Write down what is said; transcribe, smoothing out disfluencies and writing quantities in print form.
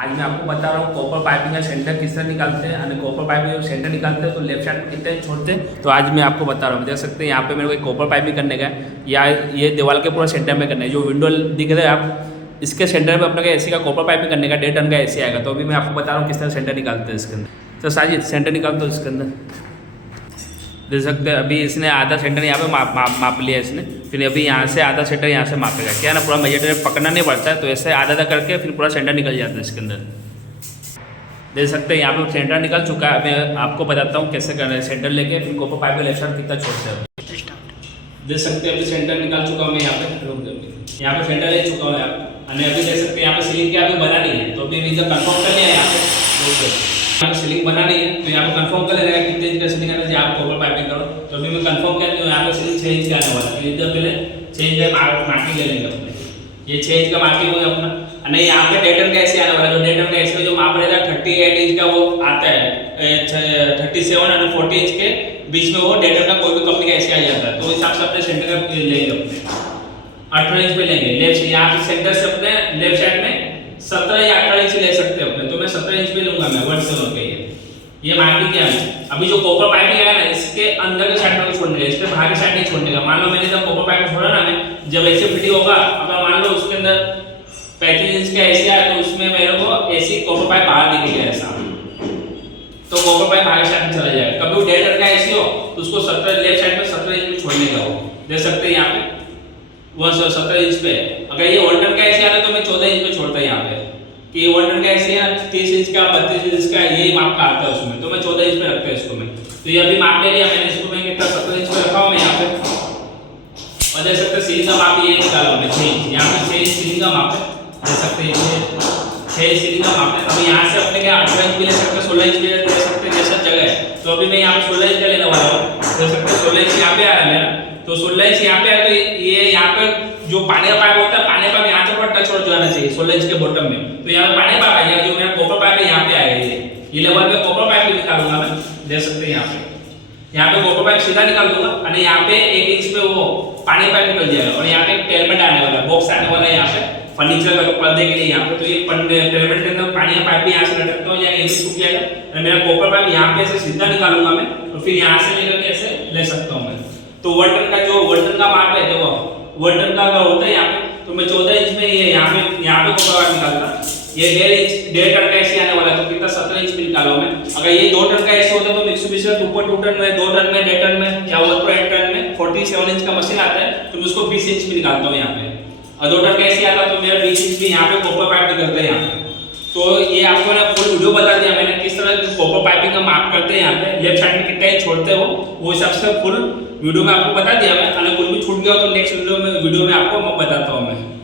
आज मैं आपको बता रहा हूँ कॉपर पाइपिंग का सेंटर किस तरह निकालते हैं और कॉपर पाइपिंग का सेंटर निकालते हैं तो लेफ्ट साइड में कितने छोड़ते हैं। तो आज मैं आपको बता रहा हूँ, देख सकते हैं यहाँ पे मेरे को एक कॉपर पाइपिंग करने का है, या ये दीवार के पूरा सेंटर में करना है। जो विंडो दिख रहा है आप इसके सेंटर में अपने एसी का कॉपर पाइपिंग करने का 1.5 टन का एसी आएगा। तो अभी मैं आपको बता रहा हूँ किस तरह सेंटर निकालते हैं इसके अंदर। तो साजिद सेंटर निकाल दो इसके अंदर। देख सकते हैं अभी इसने आधा सेंटर यहाँ पे माप लिया इसने, फिर अभी यहाँ से आधा सेंटर यहाँ से मापेगा। क्या ना पूरा मेजर पकड़ना नहीं पड़ता है, तो ऐसे आधा आधा करके फिर पूरा सेंटर निकल जाता है इसके अंदर। देख सकते हैं यहाँ पे सेंटर निकल चुका है। मैं आपको बताता हूँ कैसे करना है। सेंटर लेके फिर कॉपर पाइप का लेफ्ट साइड कितना छोड़ते हैं। देख सकते हैं अभी सेंटर निकाल चुका हूँ मैं यहाँ पे। यहाँ पे सेंटर ले चुका हूँ और अभी देख सकते हैं यहाँ पे सीलिंग क्या अभी बना नहीं है, तो अभी जब कन्फर्म कर लिया यहाँ पे सीलिंग बना नहीं है, तो यहाँ पे कंफर्म कर लेगा कितने इंच का सीलिंग है आप कॉपर पाइपिंग करो। तो अभी मैं कंफर्म कर दूँ यहाँ पे सीलिंग 6 इंच का आने वाला है। इधर पहले 6 इंच का मार्किंग ले लेंगे अपने, ये 6 इंच का मार्किंग होगा अपना। नहीं यहाँ पे 1.5 टन का ऐसे आने वाला है। जो 1.5 टन का ऐसे जो माप रहेगा 38 इंच का वो आता है, 37 और 40 इंच के बीच में वो 1.5 टन का कोई भी कंपनी का ऐसे आ जाता है। तो हिसाब से अपने सेंटर का लेंगे अपने 18 इंच पे लेंगे। लेफ्ट यहाँ पे सेंटर से अपने लेफ्ट साइड में 17 या 18 इंच ले सकते हैं अपने, तो मैं 17 इंच पे लूंगा मैं 1.7 के। ये मार्किंग क्या है। अभी जो कॉपर पाइपिंग है ना इसके अंदर के साइड में छोड़ने का, इसके बाहर के साइड नहीं छोड़ने का। मान लो मैंने जब कॉपर पाइप छोड़ा ना, मैं जब ऐसे फिटिंग होगा, अगर मान लो उसके अंदर 35 इंच का एसी आया तो उसमें मेरे को एसी कॉपर पाइप बाहर दिखेगा ऐसा, तो कॉपर पाइप बाहर साइड में चला जाएगा। कभी 1.5 टन का एसी हो तो उसको 17 लेफ्ट साइड में 17 इंच में छोड़ने का हो। देख सकते हैं यहाँ पे 17 इंच पे। अगर ये 1 टन का एसी आता तो मैं 14 इंच पे छोड़ता है यहाँ पे, कि 1 टन का एसी है 30 इंच का 32 इंच का ये माप का आता है उसमें, तो मैं 14 इंच पे रखता है इसको मैं। तो ये अभी माप ले लिया मैंने, इसको मैं कितना 17 इंच पे रखा हूं मैं यहाँ पे। और देख सकते हैं सीलिंग का माप ये निकाला मैं 6 इंच, यहाँ पे 6 इंच सीलिंग का माप है। देख सकते हैं ये 6 इंच सीलिंग का माप है। अभी यहाँ से अपने क्या 18 इंच भी ले सकते हैं, 16 इंच भी ले सकते हैं, जैसा जगह है। तो अभी मैं यहाँ पे 16 इंच का लेने वाला हूँ। देख सकते हैं 16 इंच यहाँ पे आ रहा है मेरा, तो 16 इंच यहाँ पे आया तो ये यहाँ पे जो पानी का पाइप होता है, पानी का पाइप यहाँ से पर टच हो जाना चाहिए 16 इंच के बॉटम में। तो यहाँ पे पानी पाइप आएगा, जो मेरा कॉपर पाइप है यहाँ पे आएगा। ये लेवल पे कॉपर पाइप भी निकालूंगा मैं। देख सकते हैं यहाँ पे कॉपर पाइप सीधा निकाल दूंगा और यहाँ पे 1 इंच पे वो पानी पाइप निकल जाएगा। और यहाँ पे टेलमेट आने वाला है, बॉक्स आने वाला है यहाँ पे फर्नीचर का पर्दे के लिए यहाँ पे। तो ये टेलमेट के अंदर पानी का पाइप भी यहाँ से लटकता हो जाएगा, ये भी सूख जाएगा। और मेरा कॉपर पाइप यहाँ पे ऐसे सीधा निकालूंगा मैं, और फिर यहाँ से लेकर के ऐसे ले सकता हूँ मैं। तो 1 टन का जो 1 टन का माप है देखो 1 टन का अगर होता है यहाँ पे, तो मैं 14 इंच में ये यहाँ पे कॉपर पाइप निकालता। ये 1.5 टन का एसी आने वाला है, तो कितना 17 इंच में निकाला हूं मैं। अगर ये 2 टन का एसी होता तो मित्सुबिशी का 2 टन में 2 टन में 1.5 टन में या 1 टन में 47 इंच का मशीन आता है, तो मैं उसको 20 इंच में निकालता हूँ यहाँ पे। और 2 टन का एसी आता तो मेरा 20 इंच भी यहाँ पे कॉपर पाइप निकलता है यहाँ पे। तो ये आपको ना फुल वीडियो बता दिया मैंने किस तरह कॉपर पाइपिंग का माप करते हैं। यहाँ पे लेफ्ट साइड में कितना इंच छोड़ते हो वो हिसाब से फुल वीडियो में आपको बता दिया मैं। अगर कुछ भी छूट गया हो तो नेक्स्ट वीडियो में आपको बताता हूँ मैं।